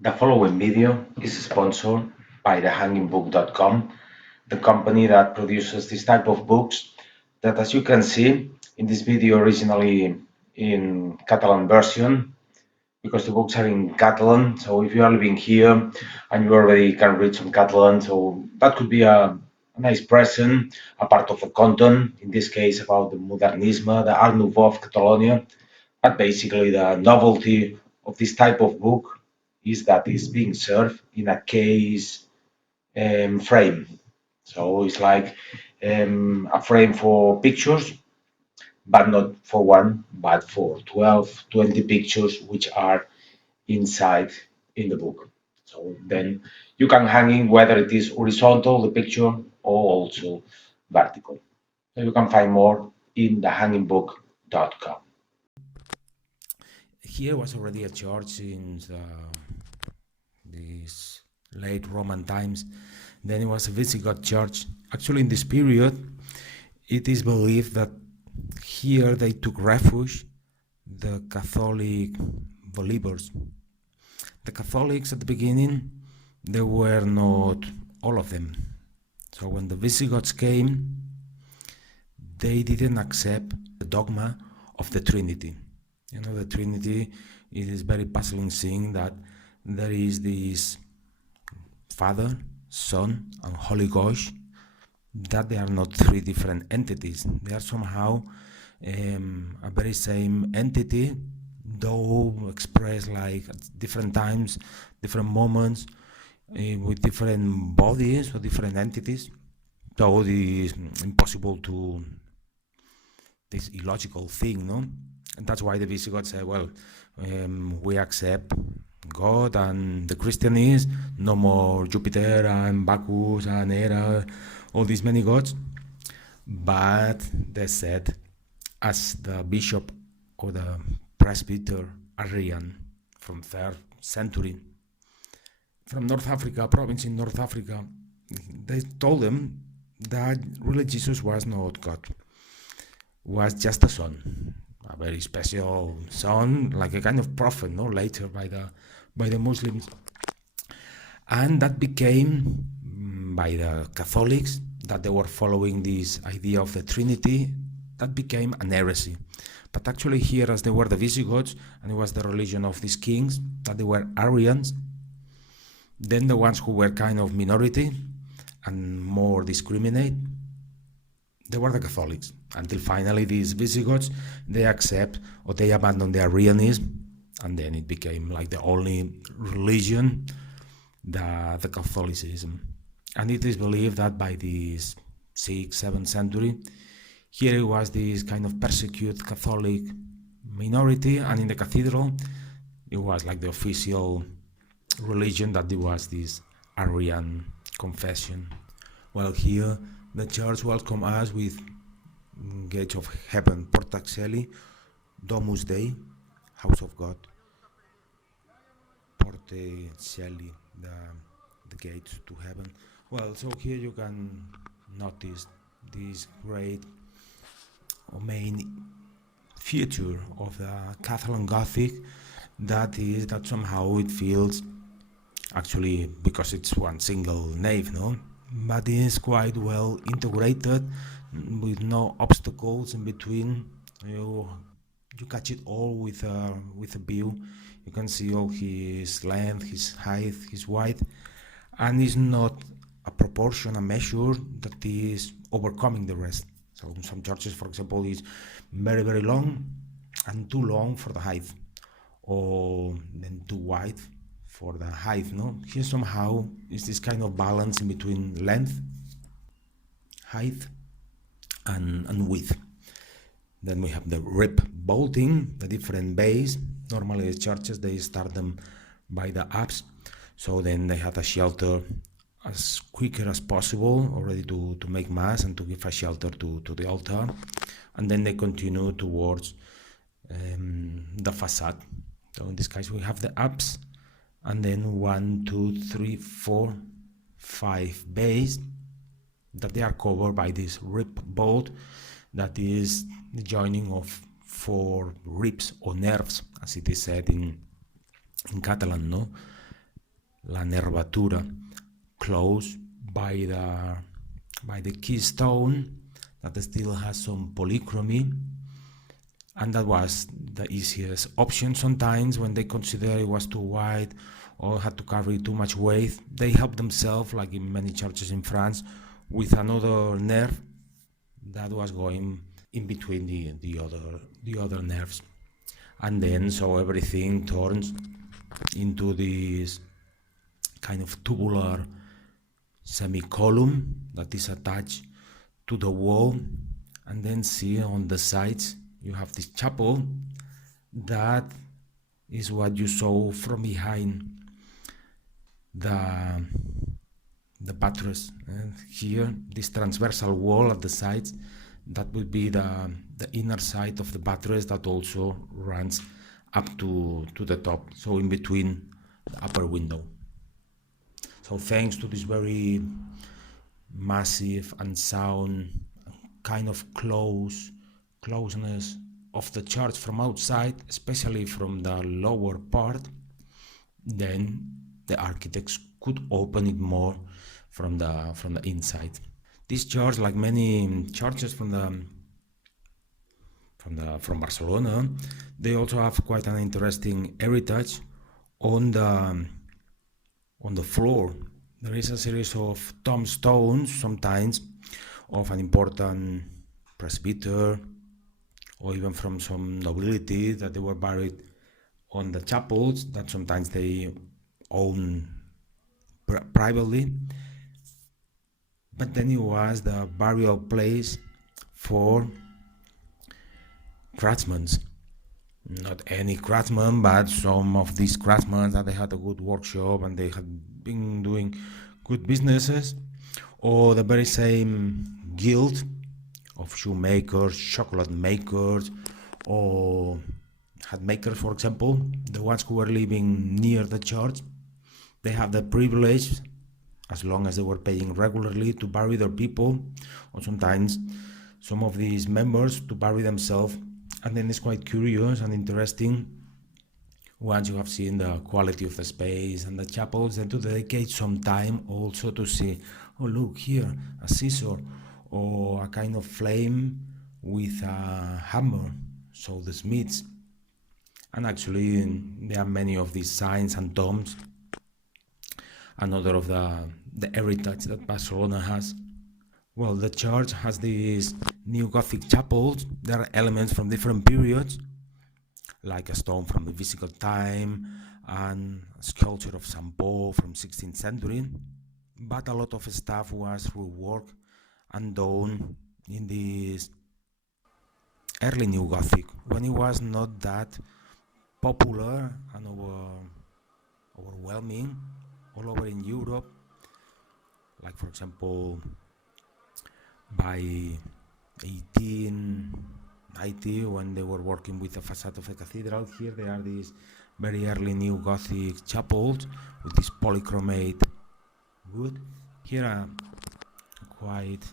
The following video is sponsored by thehangingbook.com, the company that produces this type of books that, as you can see in this video, originally in Catalan version, because the books are in Catalan. So if you are living here and you already can read some Catalan, so that could be a nice present, a part of the content, in this case about the Modernisme, the Art Nouveau of Catalonia. But basically, the novelty of this type of book is that it's being served in a case frame. So it's like a frame for pictures, but not for one, but for 12, 20 pictures which are inside in the book. So then you can hang in whether it is horizontal, the picture, or also vertical. So you can find more in thehangingbook.com. Here was already a church since these late Roman times. Then it was a Visigoth church. Actually, in this period, it is believed that here they took refuge the Catholic believers. The Catholics at the beginning, they were not all of them. So when the Visigoths came, they didn't accept the dogma of the Trinity. You know, the Trinity is very puzzling thing that there is this Father, Son, and Holy Ghost, that they are not three different entities. They are somehow a very same entity, though expressed like at different times, different moments, with different bodies or different entities. Though it is impossible to this illogical thing, no? And that's why the Visigoths said, well, we accept God, and the Christian is no more Jupiter and Bacchus and Hera, all these many gods. But they said, as the bishop or the presbyter Arian from 3rd century, from North Africa, a province in North Africa, they told them that really Jesus was not God, was just a son, a very special son, like a kind of prophet, no, later by the Muslims. And that became, by the Catholics, that they were following this idea of the Trinity, that became an heresy. But actually here, as they were the Visigoths, and it was the religion of these kings, that they were Arians, then the ones who were kind of minority and more discriminate, they were the Catholics. Until finally these Visigoths, they accept or they abandon the Arianism, and then it became like the only religion, the Catholicism. And it is believed that by the 6th, 7th century, here it was this kind of persecuted Catholic minority, and in the cathedral, it was like the official religion that there was this Arian confession. Well, here the church welcomed us with Gates of Heaven, Porta Coeli, Domus Dei, House of God, Porte Coeli, the gates to heaven. Well, so here you can notice this great or main feature of the Catalan Gothic, that is that somehow it feels, actually because it's one single nave, no, but it is quite well integrated with no obstacles in between. You catch it all with a view. You can see all his length, his height, his width, and it's not a proportion, a measure that is overcoming the rest. So some churches, for example, is very, very long and too long for the height, or then too wide for the height, no? Here somehow is this kind of balance in between length, height, and width. Then we have the rib bolting, the different bays. Normally the churches, they start them by the apse, so then they have a shelter as quicker as possible, already to make mass and to give a shelter to the altar, and then they continue towards the facade. So in this case we have the apse, and then 1, 2, 3, 4, 5 bays that they are covered by this rib bolt, that is the joining of 4 ribs or nerves, as it is said in Catalan, no? La Nervatura, close by the keystone that still has some polychromy, and that was the easiest option. Sometimes when they consider it was too wide or had to carry too much weight, they helped themselves, like in many churches in France, with another nerve that was going in between the other nerves. And then so everything turns into this kind of tubular semi-column that is attached to the wall, and then see on the sides you have this chapel that is what you saw from behind the buttress. Here, this transversal wall at the sides, that would be the inner side of the buttress that also runs up to the top, so in between the upper window. So thanks to this very massive and sound kind of closeness of the church from outside, especially from the lower part, then the architects could open it more from the inside. This church, like many churches from Barcelona, they also have quite an interesting heritage on the floor. There is a series of tombstones, sometimes of an important presbyter or even from some nobility, that they were buried on the chapels that sometimes they own privately. But then it was the burial place for craftsmen. Not any craftsman, but some of these craftsmen that they had a good workshop and they had been doing good businesses, or the very same guild of shoemakers, chocolate makers, or hat makers, for example, the ones who were living near the church. They have the privilege, as long as they were paying regularly, to bury their people, or sometimes some of these members to bury themselves. And then it's quite curious and interesting, once you have seen the quality of the space and the chapels, and to dedicate some time also to see, oh look here, a scissor or a kind of flame with a hammer, so the smiths. And actually there are many of these signs and tombs, another of the heritage that Barcelona has. Well, the church has these new Gothic chapels. There are elements from different periods, like a stone from the Visigoth time and a sculpture of St. Paul from 16th century. But a lot of stuff was reworked and done in this early New Gothic, when it was not that popular and overwhelming all over in Europe. Like, for example, by 1890, when they were working with the facade of the cathedral, here there are these very early New Gothic chapels with this polychromate wood. Here are quite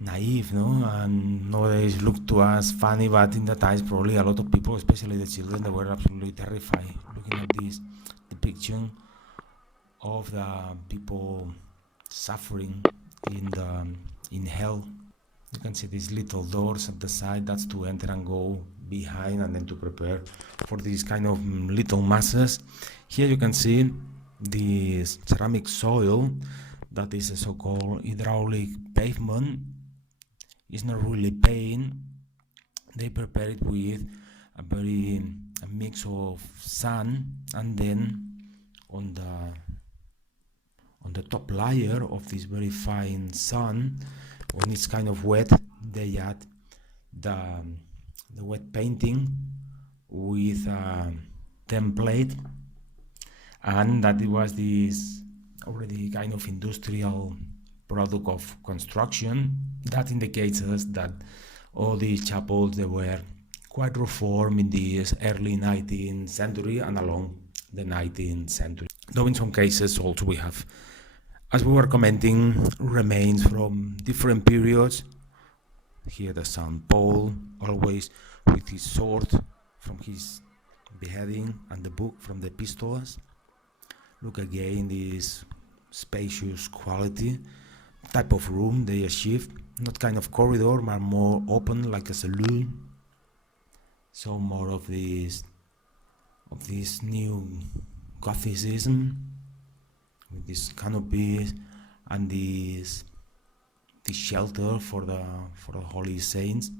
naive, no? And nowadays look to us funny, but in the times probably a lot of people, especially the children, they were absolutely terrified looking at this depiction of the people suffering in hell. You can see these little doors at the side, that's to enter and go behind, and then to prepare for these kind of little masses. Here you can see this ceramic soil that is a so-called hydraulic pavement. It's not really paint. They prepare it with a mix of sand, and then on the top layer of this very fine sand, when it's kind of wet, they add the wet painting with a template, and that it was this already kind of industrial product of construction that indicates us that all these chapels, they were quite reformed in the early 19th century and along the 19th century. Though in some cases also we have, as we were commenting, remains from different periods. Here the St. Paul, always with his sword from his beheading, and the book from the Epistles. Look again this spacious quality, type of room they achieved, not kind of corridor, but more open like a saloon. So more of this new Gothicism with these canopies and this shelter for the holy saints.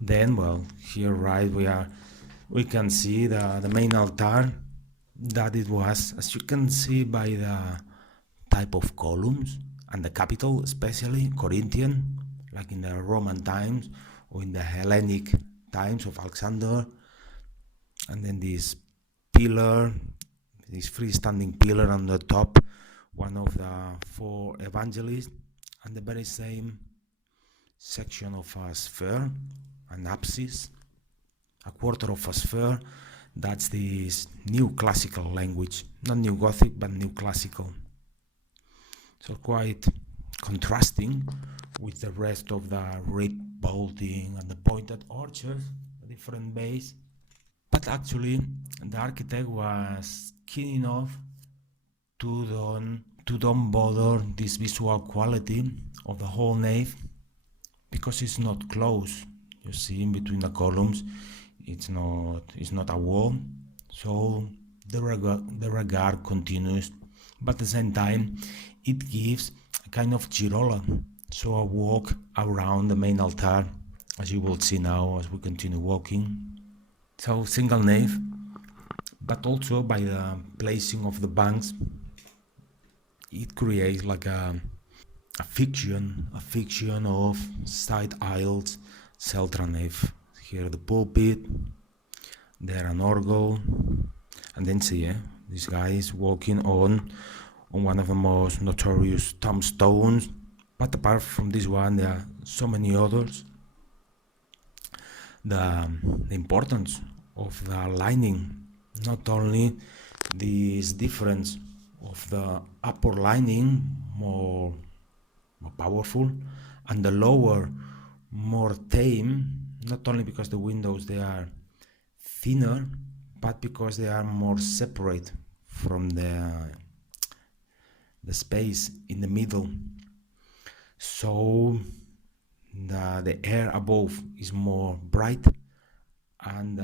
Then, well, here right we can see the main altar that it was, as you can see by the type of columns and the capital, especially Corinthian, like in the Roman times or in the Hellenic times of Alexander, and then this pillar, this freestanding pillar on the top, one of the four evangelists, and the very same section of a sphere, an apsis, a quarter of a sphere. That's this new classical language, not new Gothic, but new classical. So quite contrasting with the rest of the rib vaulting and the pointed arches, a different base. But actually, the architect was keen enough to don't bother this visual quality of the whole nave because it's not close. You see, in between the columns, it's not a wall. So the regard continues, but at the same time, it gives a kind of girola. So a walk around the main altar, as you will see now as we continue walking. So single nave, but also by the placing of the banks, it creates like a fiction of side aisles, celtra nave. Here the pulpit, there an orgel, and then see this guy is walking on one of the most notorious tombstones. But apart from this one, there are so many others. The importance of the lining, not only this difference of the upper lining more powerful and the lower more tame, not only because the windows they are thinner, but because they are more separate from the space in the middle. So the air above is more bright and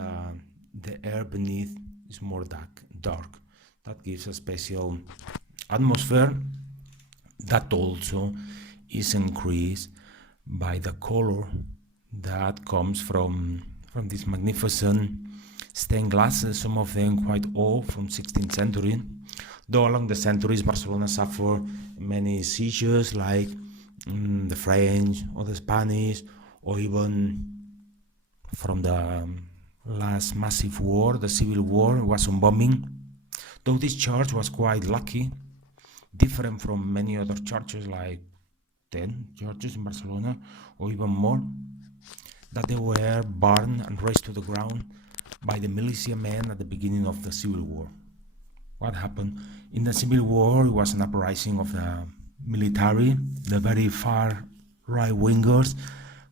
the air beneath is more dark. That gives a special atmosphere that also is increased by the color that comes from these magnificent stained glasses, some of them quite old, from 16th century. Though along the centuries Barcelona suffered many sieges like the French or the Spanish, or even from the last massive war, the Civil War, was on bombing. Though this church was quite lucky, different from many other churches like 10 churches in Barcelona or even more, that they were burned and razed to the ground by the militia men at the beginning of the Civil War. What happened? In the Civil War, it was an uprising of the military, the very far right-wingers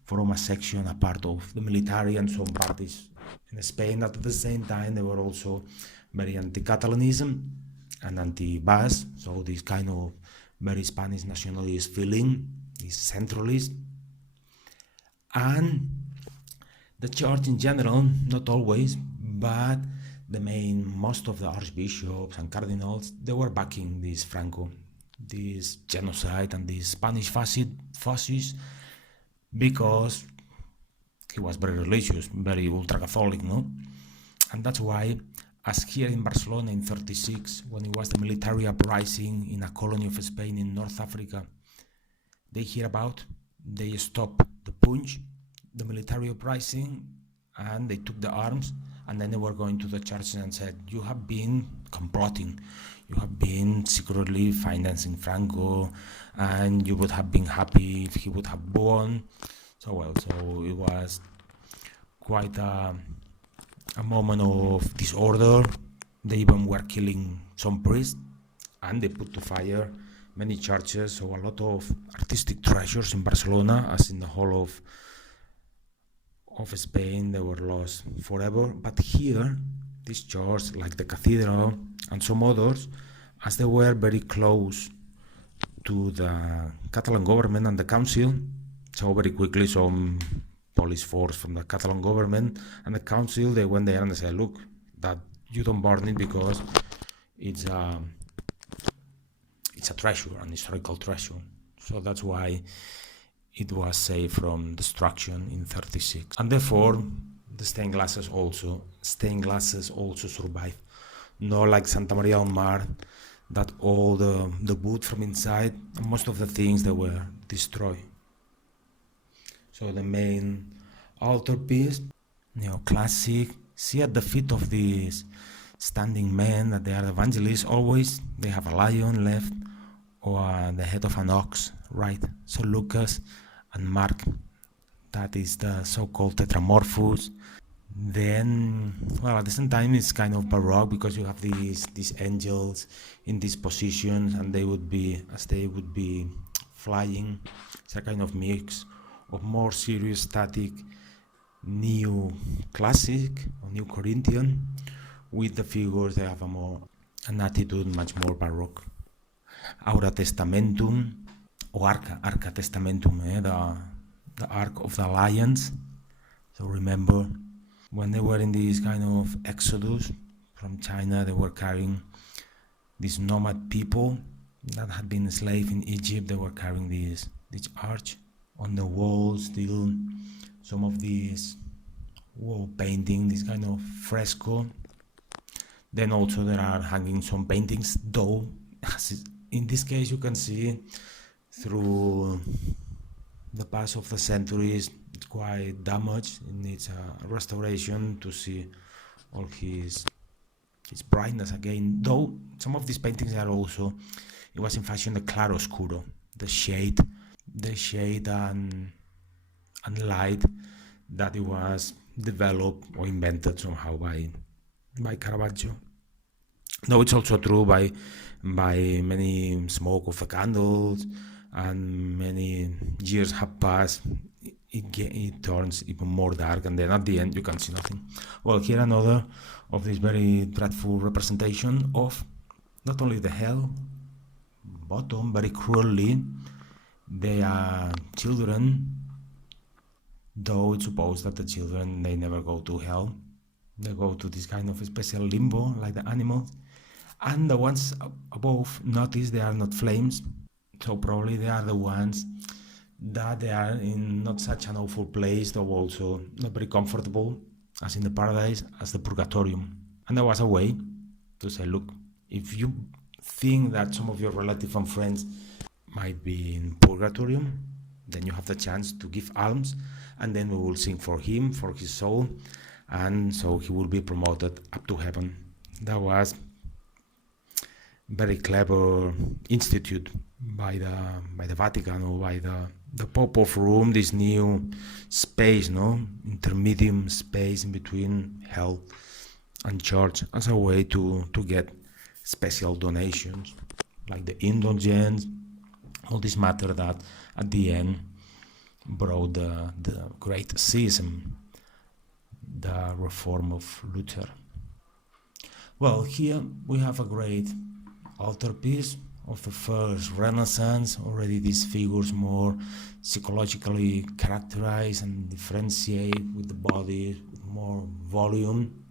from a section, a part of the military and some parties in Spain. At the same time, they were also very anti-Catalanism and anti-Basque, so this kind of very Spanish nationalist feeling is centralist. And the church in general, not always, but most of the archbishops and cardinals, they were backing this Franco, this genocide and this Spanish fascists, because he was very religious, very ultra-Catholic, no? And that's why, as here in Barcelona in 36, when it was the military uprising in a colony of Spain in North Africa, they stopped the punch, the military uprising, and they took the arms, and then they were going to the churches and said, you have been complotting, you have been secretly financing Franco, and you would have been happy if he would have won. So it was quite a moment of disorder. They even were killing some priests, and they put to fire many churches. So a lot of artistic treasures in Barcelona, as in the whole of Spain, they were lost forever. But here, this church, like the cathedral and some others, As they were very close to the Catalan government and the council, so very quickly some police force from the Catalan government and the council, they went there and they said, look, that you don't burn it because it's a treasure, an historical treasure. So that's why it was saved from destruction in 36. And therefore, the stained glasses also survive. Not like Santa Maria del Mar, that all the wood from inside, most of the things that were destroyed. So the main altarpiece, neoclassic. See at the feet of these standing men that they are evangelists, always they have a lion left or the head of an ox right. So Lucas and Mark, that is the so-called Tetramorphos. Then, well, at the same time it's kind of baroque because you have these angels in these positions and they would be flying. It's a kind of mix of more serious static new classic or new Corinthian with the figures. They have an attitude much more baroque. Aura Testamentum or Arca Testamentum, the Ark of the Alliance. So remember when they were in this kind of exodus from China, they were carrying these nomad people that had been enslaved in Egypt. They were carrying this arch on the walls, still some of these wall painting, this kind of fresco. Then also there are hanging some paintings, though in this case you can see through the pass of the centuries it's quite damaged. It needs a restoration to see all his brightness again, though some of these paintings are also, it was in fashion the claroscuro, the shade and light, that it was developed or invented somehow by Caravaggio. Though it's also true by many smoke of the candles and many years have passed, it turns even more dark, and then at the end you can see nothing. Well, here another of this very dreadful representation of not only the hell bottom, very cruelly. They are children, though it's supposed that the children, they never go to hell. They go to this kind of special limbo like the animals. And the ones above, notice they are not flames, so probably they are the ones that they are in not such an awful place, though also not very comfortable as in the paradise, as the purgatorium. And there was a way to say, look, if you think that some of your relatives and friends might be in purgatorium, then you have the chance to give alms, and then we will sing for him, for his soul, and so he will be promoted up to heaven. That was very clever institute by the Vatican or by the Pope of Rome, this new space, intermediate space in between hell and church, as a way to get special donations, like the indulgence, all this matter that at the end brought the great schism, the reform of Luther. Well, here we have a great altarpiece of the first Renaissance. Already these figures more psychologically characterized and differentiate with the body, with more volume.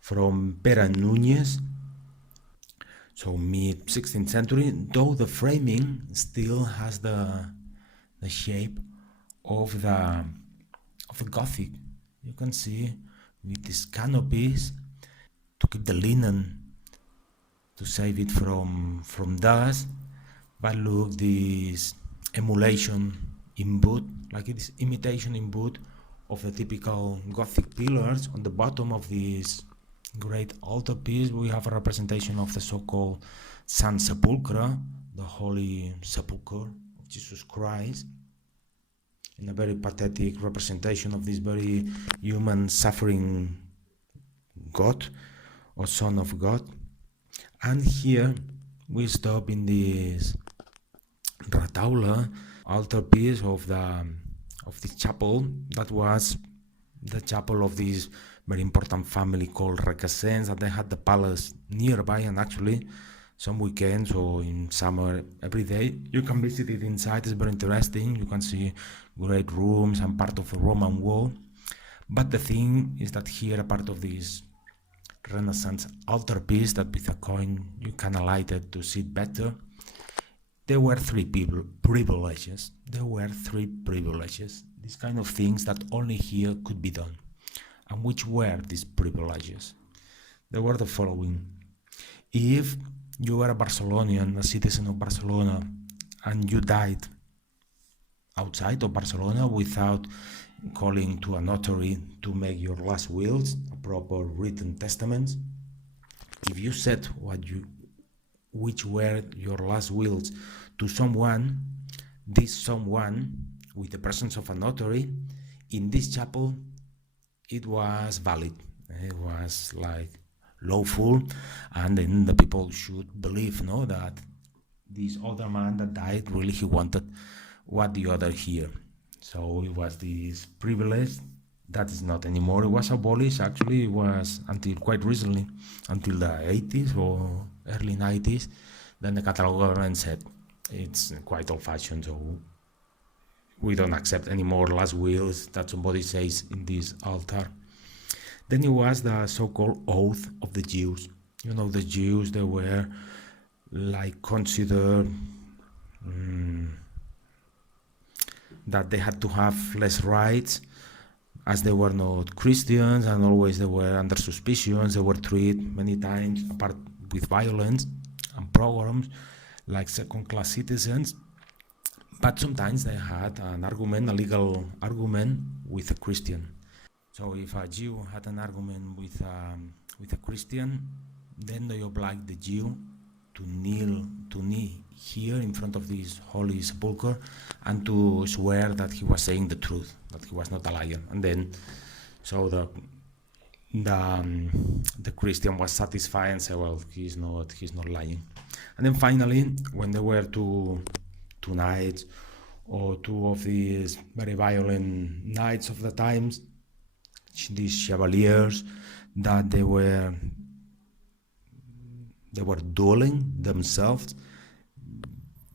From Pere Núñez, so mid 16th century, though the framing still has the shape of the Gothic. You can see with these canopies to keep the linen, to save it from dust. But look, this emulation in wood, like it is imitation in wood of the typical Gothic pillars. On the bottom of this great altarpiece we have a representation of the so-called Sant Sepulchre, the Holy Sepulchre of Jesus Christ, in a very pathetic representation of this very human suffering God or Son of God. And here we stop in this Rataula altarpiece of the chapel that was the chapel of this very important family called Requesens, and they had the palace nearby. And actually, some weekends or in summer, every day you can visit it inside. It's very interesting. You can see great rooms and part of the Roman wall. But the thing is that here, a part of this Renaissance altarpiece that with a coin you can alight it to see it better. There were three privileges. There were three privileges. These kind of things that only here could be done. And which were these privileges? They were the following. If you were a Barcelonian, a citizen of Barcelona, and you died outside of Barcelona without calling to a notary to make your last wills, a proper written testament, if you said which were your last wills to someone, this someone, with the presence of a notary, in this chapel, it was valid. It was like lawful, and then the people should believe, that this other man that died, really he wanted what the other here. So it was this privilege that is not anymore. It was abolished, actually. It was until quite recently, until the 80s or early 90s. Then the Catalan government said it's quite old-fashioned, so we don't accept any more last wills that somebody says in this altar. Then it was the so-called oath of the Jews. The Jews, they were like considered that they had to have less rights, as they were not Christians, and always they were under suspicions. They were treated many times apart with violence and pogroms like second-class citizens. But sometimes they had an argument, a legal argument with a Christian. So if a Jew had an argument with a Christian, then they obliged the Jew to kneel here in front of this holy sepulchre and to swear that he was saying the truth, that he was not a liar. And then, so the Christian was satisfied and said, well, he's not lying. And then finally, when there were two nights or two of these very violent nights of the times, these chevaliers that they were dueling themselves,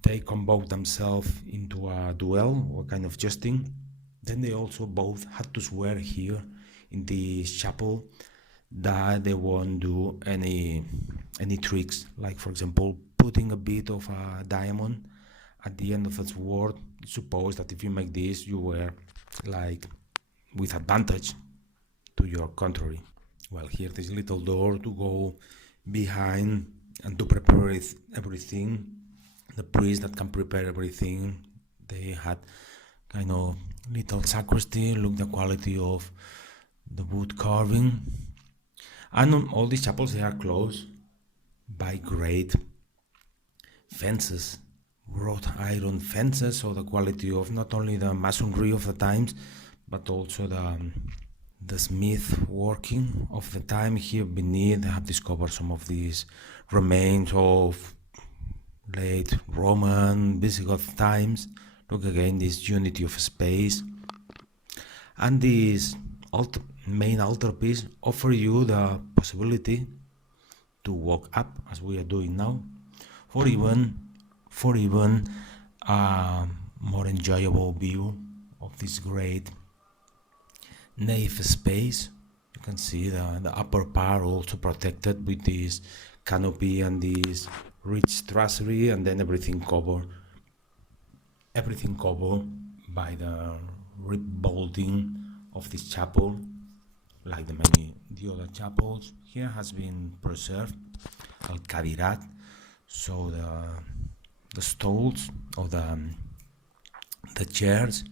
they convoked themselves into a duel or kind of justing. Then they also both had to swear here in this chapel that they won't do any tricks, like for example putting a bit of a diamond at the end of a sword. Suppose that if you make this, you were like with advantage to your contrary. Well, here this little door to go behind and to prepare everything. The priest that can prepare everything, they had kind of little sacristy. Look the quality of the wood carving. And all these chapels, they are closed by great fences, wrought iron fences, so the quality of not only the masonry of the times, but also the smith working of the time. Here beneath, they have discovered some of these remains of late Roman, Visigoth times. Look again, this unity of space. And this main altarpiece offer you the possibility to walk up, as we are doing now, for even a more enjoyable view of this great nave space. You can see the upper part also protected with this canopy and this rich tracery, and then everything covered by the rebolting of this chapel, like the other chapels. Here has been preserved al-Kadirat, so the stalls or the chairs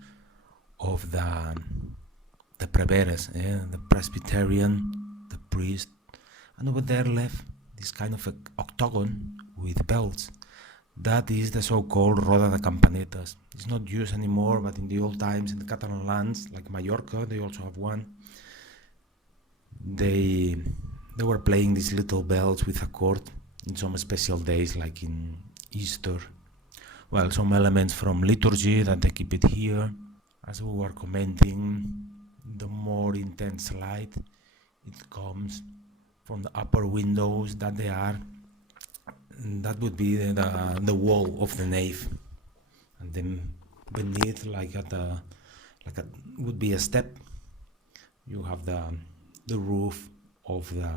of the preveres, the Presbyterian, the priest, and over there left this kind of octagon with bells. That is the so-called roda de campanetas. It's not used anymore, but in the old times, in the Catalan lands, like Mallorca, they also have one. They were playing these little bells with a chord in some special days, like in Easter. Well, some elements from liturgy that they keep it here. As we were commenting, the more intense light It comes from the upper windows that they are. That would be the wall of the nave, and then beneath, like a would be a step. You have the roof of the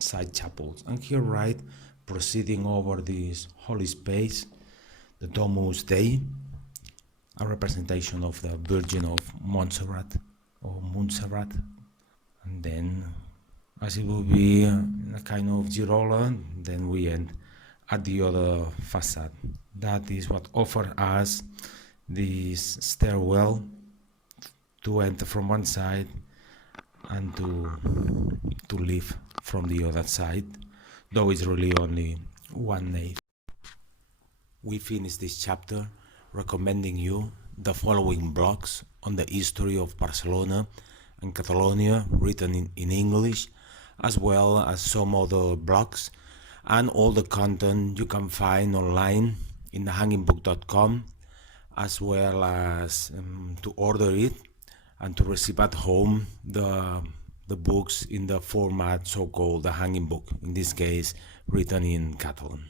side chapels, and here, right, proceeding over this holy space, the Domus Dei, a representation of the Virgin of Montserrat or Montserrat, and then, as it will be a kind of girola, then we end at the other facade. That is what offers us this stairwell to enter from one side and to leave from the other side, though it's really only one nave. We finish this chapter recommending you the following blogs on the history of Barcelona and Catalonia written in English, as well as some other blogs and all the content you can find online in thehangingbook.com, as well as to order it and to receive at home the books in the format so-called the hanging book, in this case written in Catalan.